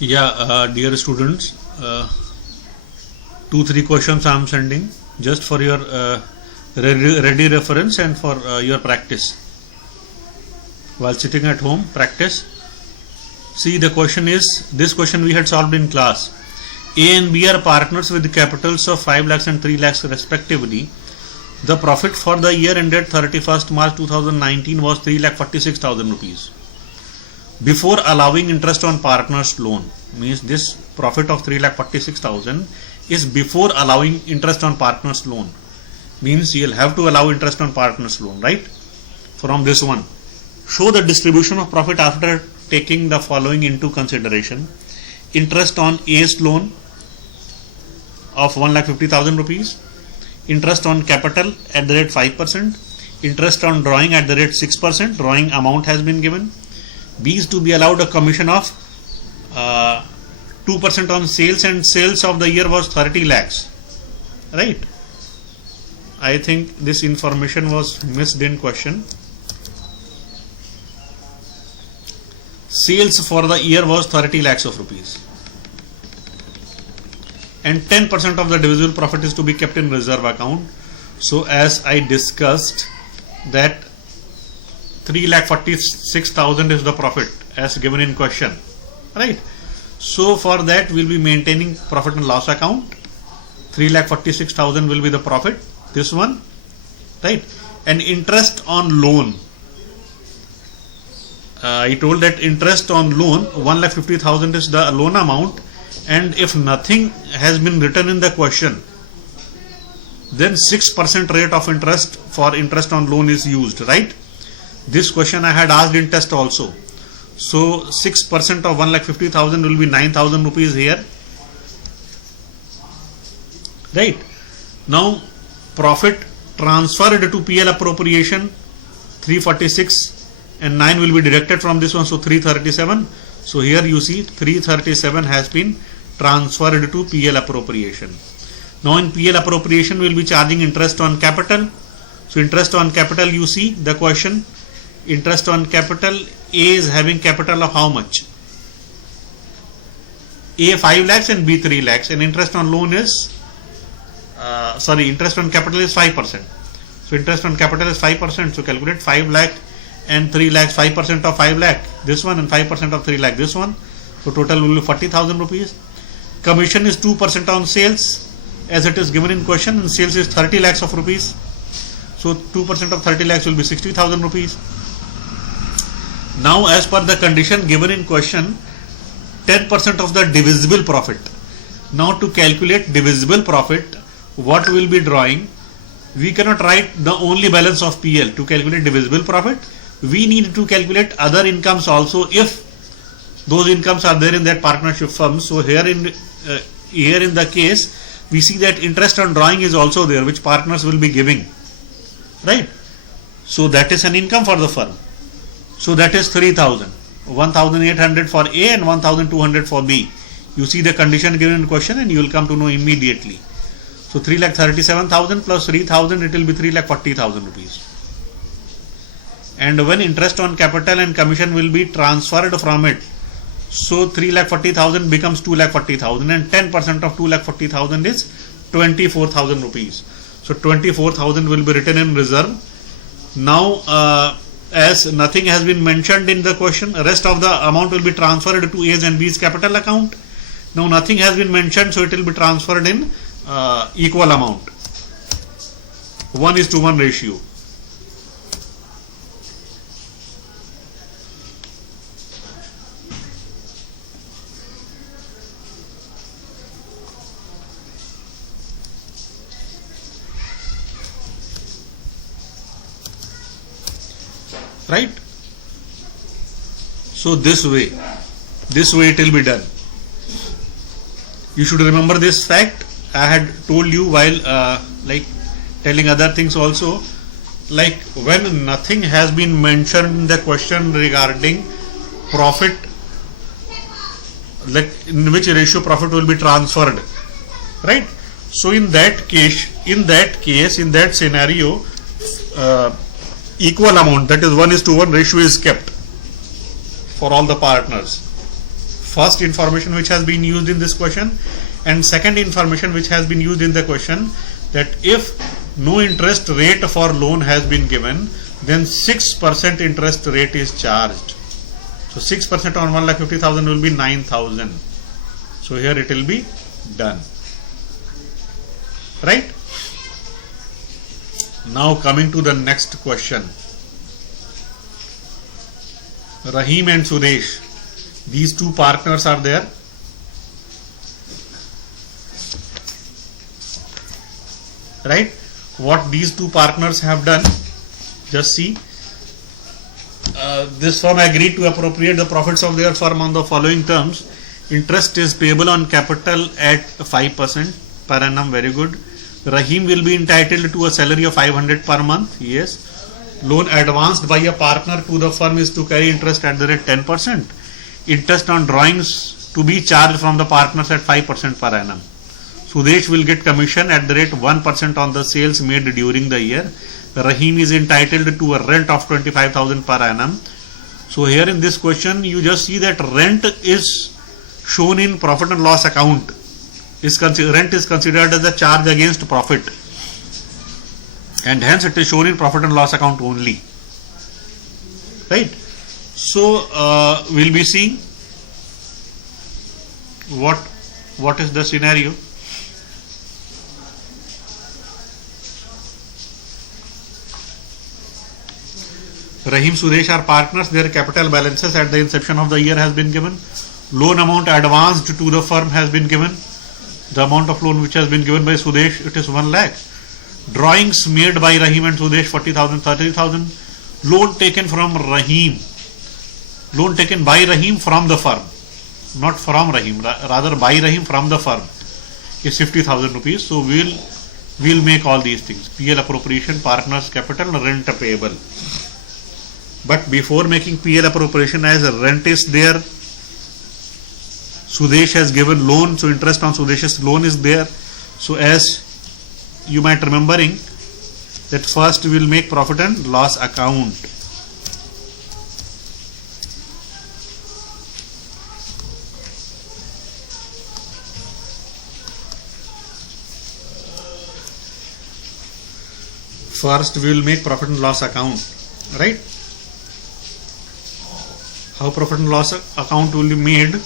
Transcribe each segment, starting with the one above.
Dear students, 2-3 questions I am sending just for your ready reference and for your practice. While sitting at home, practice. See, the question is, this question we had solved in class. A and B are partners with capitals of 5 lakhs and 3 lakhs respectively. The profit for the year ended 31st March 2019 was 3,46,000 rupees. Before allowing interest on partner's loan, means this profit of 3,46,000 is before allowing interest on partner's loan. Means you'll have to allow interest on partner's loan, right? From this one. Show the distribution of profit after taking the following into consideration. Interest on A's loan of 1,50,000 rupees. Interest on capital at the rate 5%. Interest on drawing at the rate 6%. Drawing amount has been given. B is to be allowed a commission of 2% on sales, and sales of the year was 30 lakhs. Right? I think this information was missed in question. Sales for the year was 30 lakhs of rupees. And 10% of the divisible profit is to be kept in reserve account. So as I discussed that 3,46,000 is the profit as given in question, right? So for that we'll be maintaining profit and loss account. 3,46,000 will be the profit, this one, right? And interest on loan, I told that interest on loan 1,50,000 is the loan amount, and if nothing has been written in the question, then 6% rate of interest for interest on loan is used, right? This question I had asked in test also. So 6% of 1,50,000 will be 9,000 rupees here. Right? Now profit transferred to PL appropriation 346 and 9 will be deducted from this one, so 337. So here you see 337 has been transferred to PL appropriation. Now in PL appropriation we will be charging interest on capital. So interest on capital, you see the question. Interest on capital, A is having capital of how much? A 5 lakhs and B 3 lakhs, and interest on loan is interest on capital is 5%. So interest on capital is 5%. So calculate 5 lakh and 3 lakhs, 5% of 5 lakh this one, and 5% of 3 lakh this one. So total will be 40,000 rupees. Commission is 2% on sales as it is given in question, and sales is 30 lakhs of rupees. So 2% of 30 lakhs will be 60,000 rupees. Now as per the condition given in question, 10% of the divisible profit. Now to calculate divisible profit, what we will be drawing? We cannot write the only balance of PL to calculate divisible profit. We need to calculate other incomes also if those incomes are there in that partnership firm. So here in the case, we see that interest on drawing is also there, which partners will be giving. Right? So that is an income for the firm. So that is 3,000, 1,800 for A and 1,200 for B. You see the condition given in question and you will come to know immediately. So 3,37,000 plus 3,000, it will be 3,40,000 rupees. And when interest on capital and commission will be transferred from it, so 3,40,000 becomes 2,40,000, and 10% of 2,40,000 is 24,000 rupees. So 24,000 will be written in reserve. Now as nothing has been mentioned in the question, rest of the amount will be transferred to A's and B's capital account. Now nothing has been mentioned, so it will be transferred in equal amount, 1:1 ratio. Right? So this way it will be done. You should remember this fact. I had told you while like telling other things also, like when nothing has been mentioned in the question regarding profit, like in which ratio profit will be transferred, right? So in that scenario, equal amount, that is 1:1 ratio is kept for all the partners. first information which has been used in this question, and second information which has been used in the question, that if no interest rate for loan has been given, then 6% interest rate is charged. So 6% on 1,50,000 will be 9,000. So here it will be done. Right? Now coming to the next question. Rahim and Sudesh, these two partners are there. Right? What these two partners have done, just see. This firm agreed to appropriate the profits of their firm on the following terms. Interest is payable on capital at 5% per annum. Very good. Rahim will be entitled to a salary of 500 per month. Yes. Loan advanced by a partner to the firm is to carry interest at the rate 10%. Interest on drawings to be charged from the partners at 5% per annum. Sudesh will get commission at the rate 1% on the sales made during the year. Rahim is entitled to a rent of 25,000 per annum. So here in this question, you just see that rent is shown in profit and loss account. Rent is considered as a charge against profit, and hence it is shown in profit and loss account only. Right? So we'll be seeing what is the scenario. Rahim, Sudesh are partners. Their capital balances at the inception of the year has been given. Loan amount advanced to the firm has been given. The amount of loan which has been given by Sudesh, it is 1 lakh. Drawings made by Rahim and Sudesh, 40,000, 30,000. Loan taken from Rahim. Loan taken by Rahim from the firm. Not from Rahim, rather by Rahim from the firm is 50,000 rupees. So we'll make all these things. PL appropriation, partners capital, rent payable. But before making PL appropriation, as rent is there, Sudesh has given loan, so interest on Sudesh's loan is there. So as you might remembering that first we will make profit and loss account. First we will make profit and loss account, right? How profit and loss account will be made?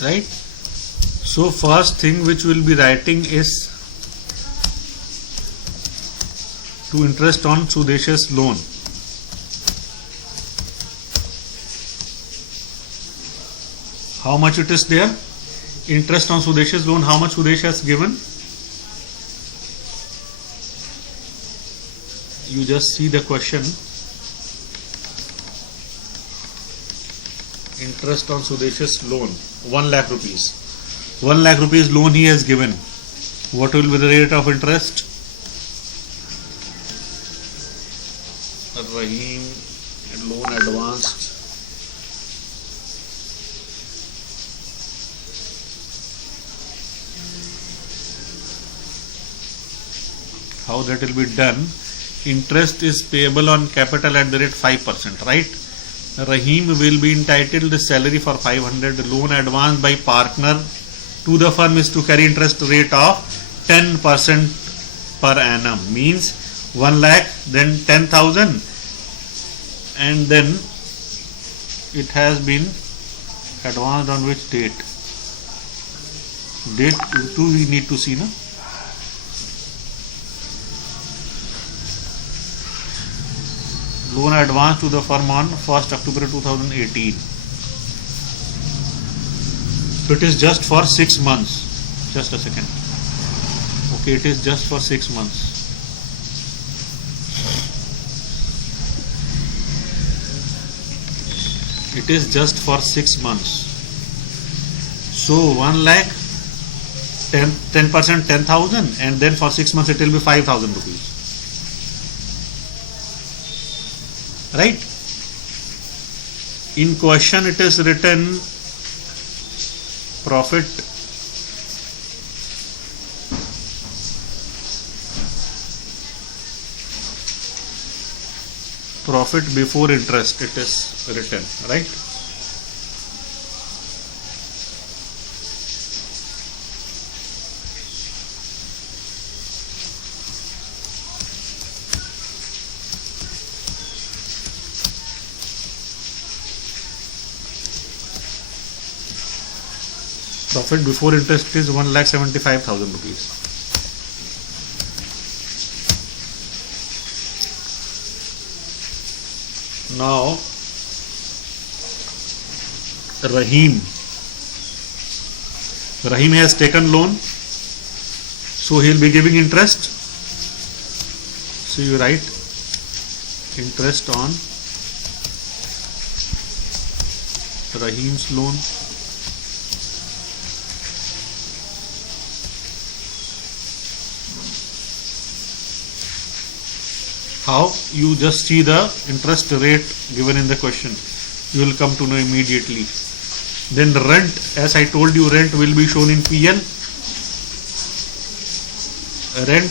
Right? So first thing which we will be writing is to interest on Sudesh's loan. How much it is there? Interest on Sudesh's loan, how much Sudesh has given? You just see the question. Interest on Sudesh's loan, 1 lakh rupees. 1 lakh rupees loan he has given. What will be the rate of interest? Rahim, loan advanced. How that will be done? Interest is payable on capital at the rate 5%, right? Rahim will be entitled the salary for 500. Loan advanced by partner to the firm is to carry interest rate of 10% per annum. Means 1 lakh, then 10,000, and then it has been advanced on which date? Date 2 we need to see, no? Loan advance to the firm on 1st October 2018. So it is just for 6 months. Just a second. Okay, it is just for 6 months. It is just for 6 months. So 1 lakh 10% 10,000, and then for 6 months it will be 5,000 rupees. Right? In question it is written profit before interest, it is written, right? Profit before interest is 1,75,000 rupees. Now Rahim has taken loan, so he will be giving interest. So you write interest on Rahim's loan. How? You just see the interest rate given in the question. You will come to know immediately. Then rent, as I told you, rent will be shown in PL. Rent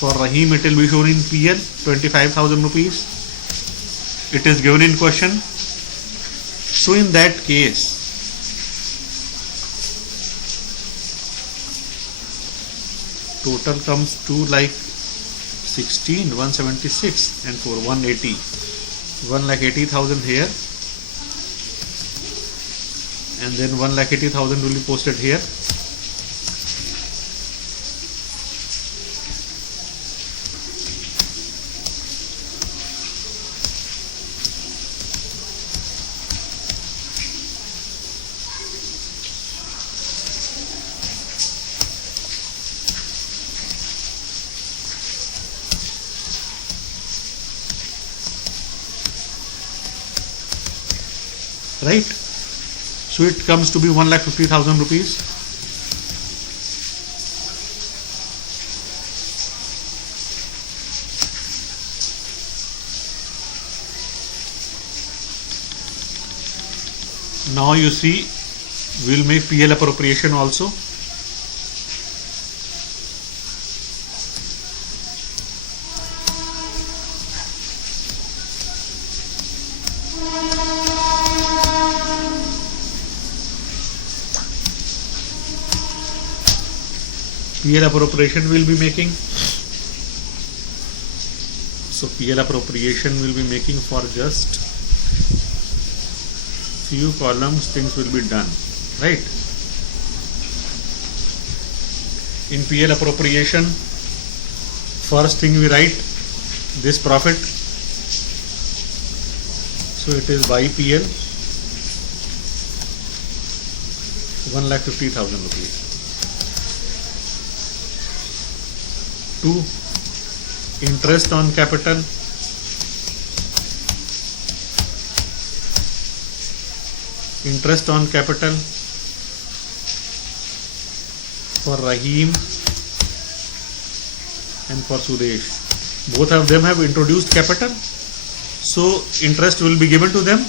for Rahim, it will be shown in PL, 25,000 rupees. It is given in question. So in that case, total comes to like 176, and for 180, 1,80,000 here, and then 1,80,000 will be posted here. Right? So it comes to be 1,50,000 rupees. Now you see, we'll make PL appropriation also. PL appropriation will be making. So PL appropriation will be making for just few columns, things will be done, right? In PL appropriation, first thing we write this profit. So it is by PL, 1,50,000 rupees. 2. Interest on capital. Interest on capital for Rahim and for Suresh. Both of them have introduced capital, so interest will be given to them.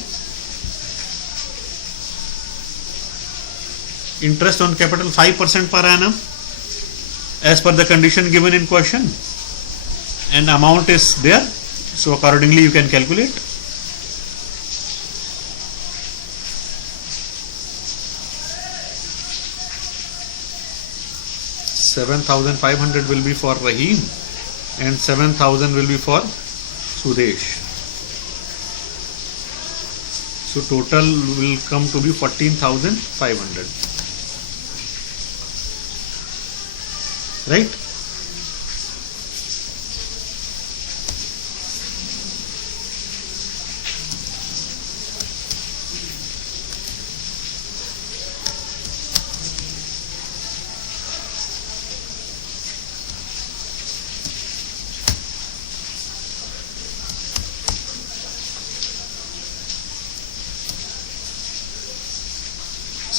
Interest on capital 5% per annum, as per the condition given in question, and amount is there, so accordingly you can calculate. $7,500 will be for Rahim and 7,000 will be for Suresh. So total will come to be 14,500. Right?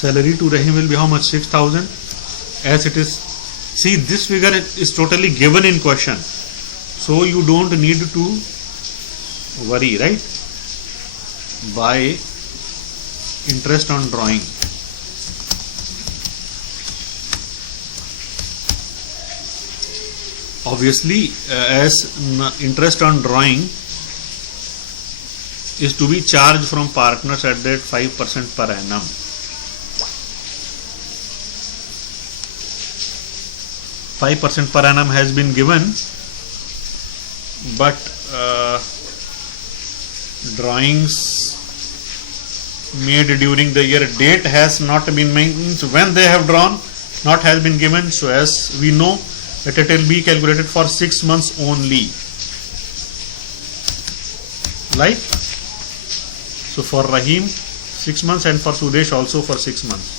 Salary to Rahim will be how much? 6,000. as it is. See, this figure is totally given in question, so you don't need to worry, right? By interest on drawing. Obviously, as interest on drawing is to be charged from partners at that 5% per annum. %5 per annum has been given, but drawings made during the year, date has not been mentioned. When they have drawn, not has been given. So as we know that it will be calculated for 6 months only. Like, so for Rahim 6 months and for Sudesh also for 6 months.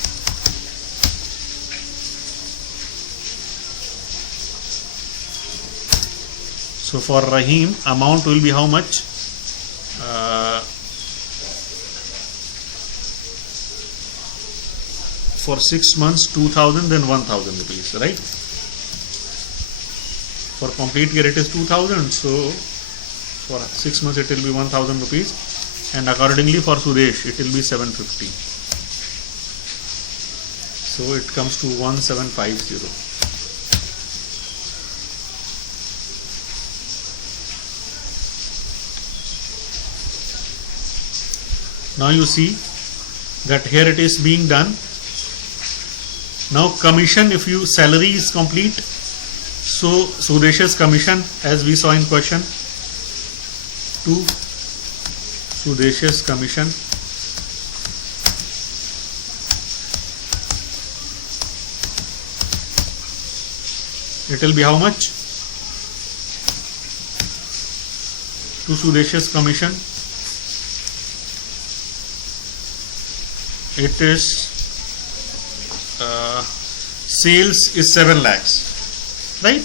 So for Rahim, amount will be how much? For 6 months 2000, then 1000 rupees, right? For complete year it is 2000, so for 6 months it will be 1000 rupees, and accordingly for Sudesh it will be 750. So it comes to 1750. Now you see that here it is being done. Now commission, if you salary is complete, so Sudesh's commission, as we saw in question, to Sudesh's commission it will be how much? To Sudesh's commission it is sales is 7 lakhs, right?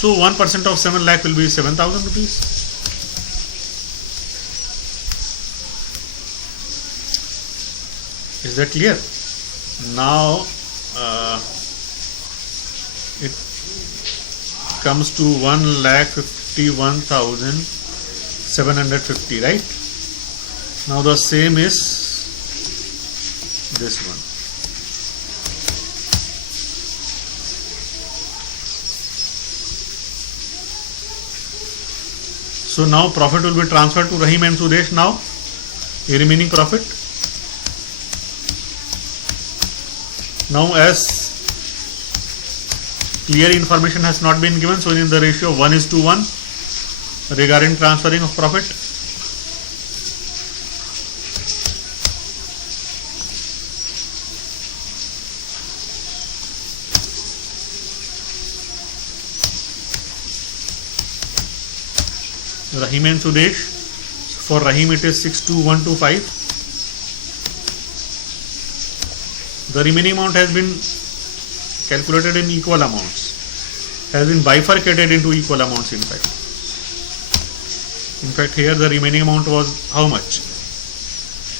So 1% of 7 lakh will be 7,000 rupees. Is that clear? Now it comes to 1,51,750, right? Now the same is this one. So now profit will be transferred to Rahim and Sudesh. Now the remaining profit. Now as clear information has not been given, so in the ratio 1:1 regarding transferring of profit. Rahim and Sudesh. For Rahim it is 62125. The remaining amount has been calculated in equal amounts, has been bifurcated into equal amounts in fact. In fact here the remaining amount was how much?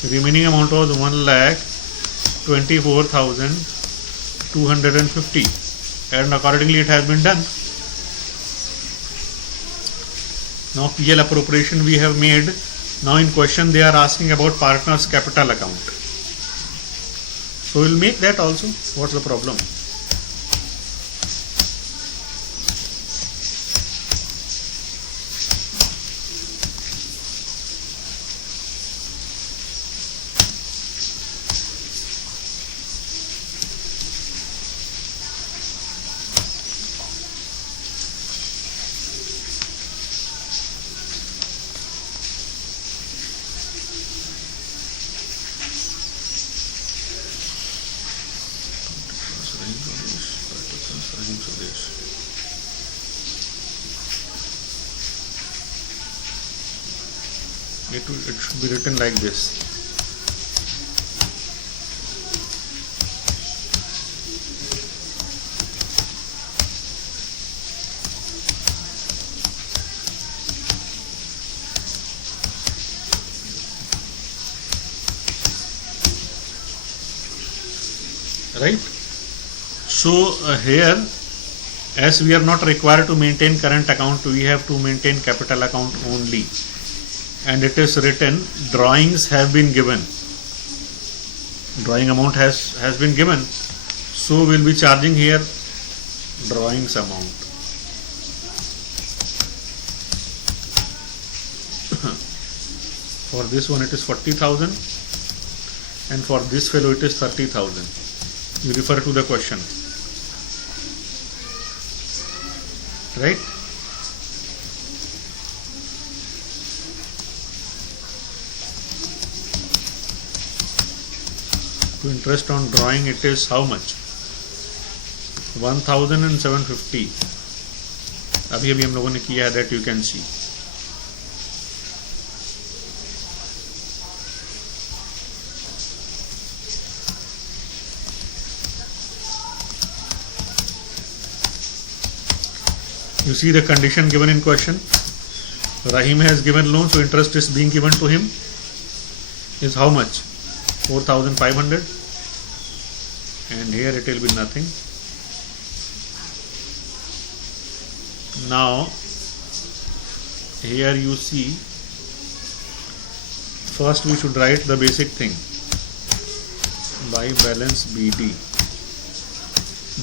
The remaining amount was 1,24,250, and accordingly it has been done. Now PL appropriation we have made. Now in question they are asking about partners capital account. So we'll make that also. What's the problem? It should be written like this. right? So here, as we are not required to maintain current account, we have to maintain capital account only, and it is written drawings have been given, drawing amount has been given, so we'll be charging here drawings amount. For this one it is 40,000, and for this fellow it is 30,000. You refer to the question, right? To interest on drawing it is how much? 1,750. अभी हम लोगों ने किया है, that you can see. You see the condition given in question. Rahim has given loan, so interest is being given to him is how much? 4,500, and here it will be nothing. Now here you see, first we should write the basic thing by balance BD,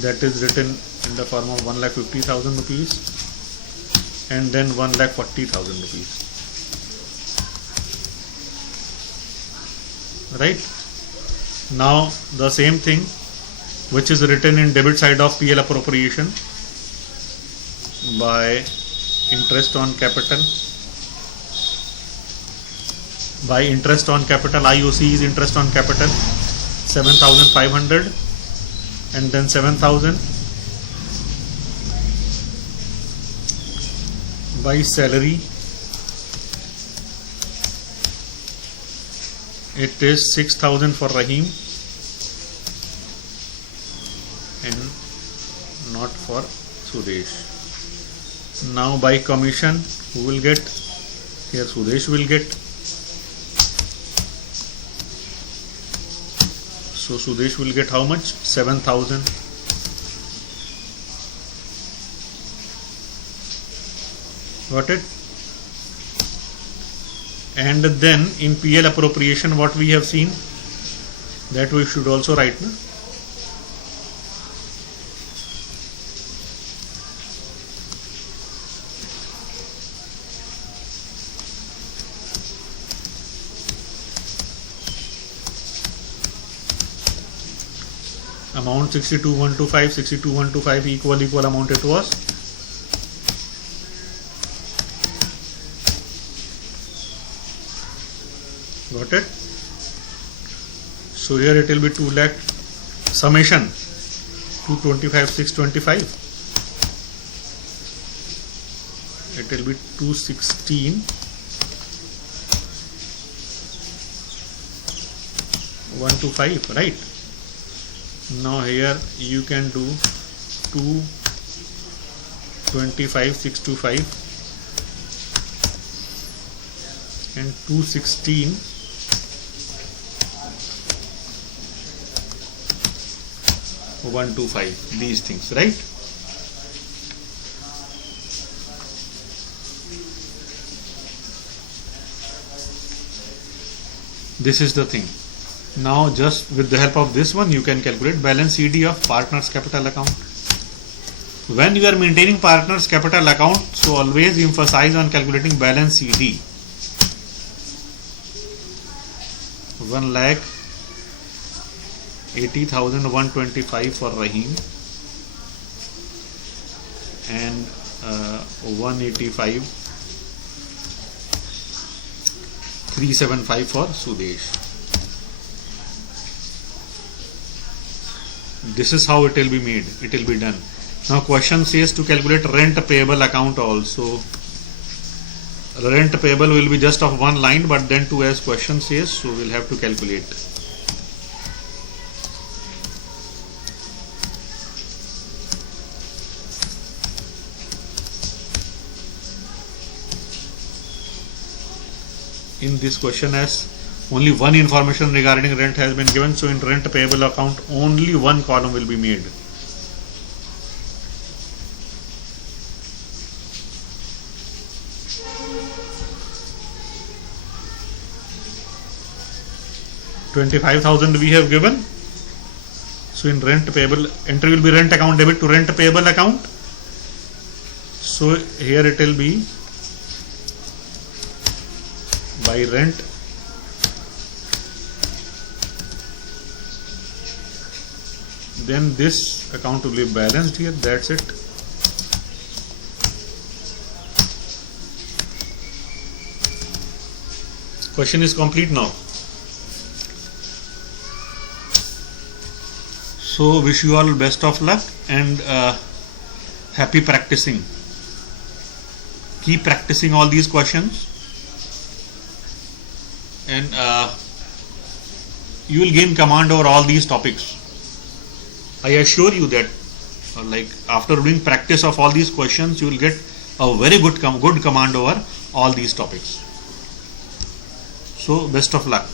that is written in the form of 1,50,000 rupees and then 1,40,000 rupees, right? Now the same thing which is written in debit side of PL appropriation by interest on capital, by interest on capital, IOC is interest on capital 7,500 and then 7,000, by salary it is 6,000 for Rahim and not for Sudesh. Now by commission, who will get? Here Sudesh will get. So Sudesh will get how much? 7,000. Got it? And then in PL appropriation, what we have seen, that we should also write, na? Amount 62,125, 62,125 equal amount it was. Got it? So here it will be 2 lakh summation 225 625. It will be 216 125, right? Now here you can do 225 625 and 216 125, these things, right? This is the thing. Now just with the help of this one you can calculate balance CD of partners capital account. When you are maintaining partners capital account, so always emphasize on calculating balance CD. 1,80,125 for Rahim and 185,375 for Sudesh. This is how it will be made, it will be done. Now question says to calculate rent payable account also. Rent payable will be just of one line, but then 2 as question says, so we'll have to calculate. In this question as only one information regarding rent has been given, so in rent payable account only one column will be made. $25,000 we have given, so in rent payable entry will be rent account debit to rent payable account. So here it will be by rent then this account will be balanced here. That's it. Question is complete now. So wish you all best of luck and happy practicing. Keep practicing all these questions and you will gain command over all these topics. I assure you that like after doing practice of all these questions, you will get a very good command over all these topics. So best of luck.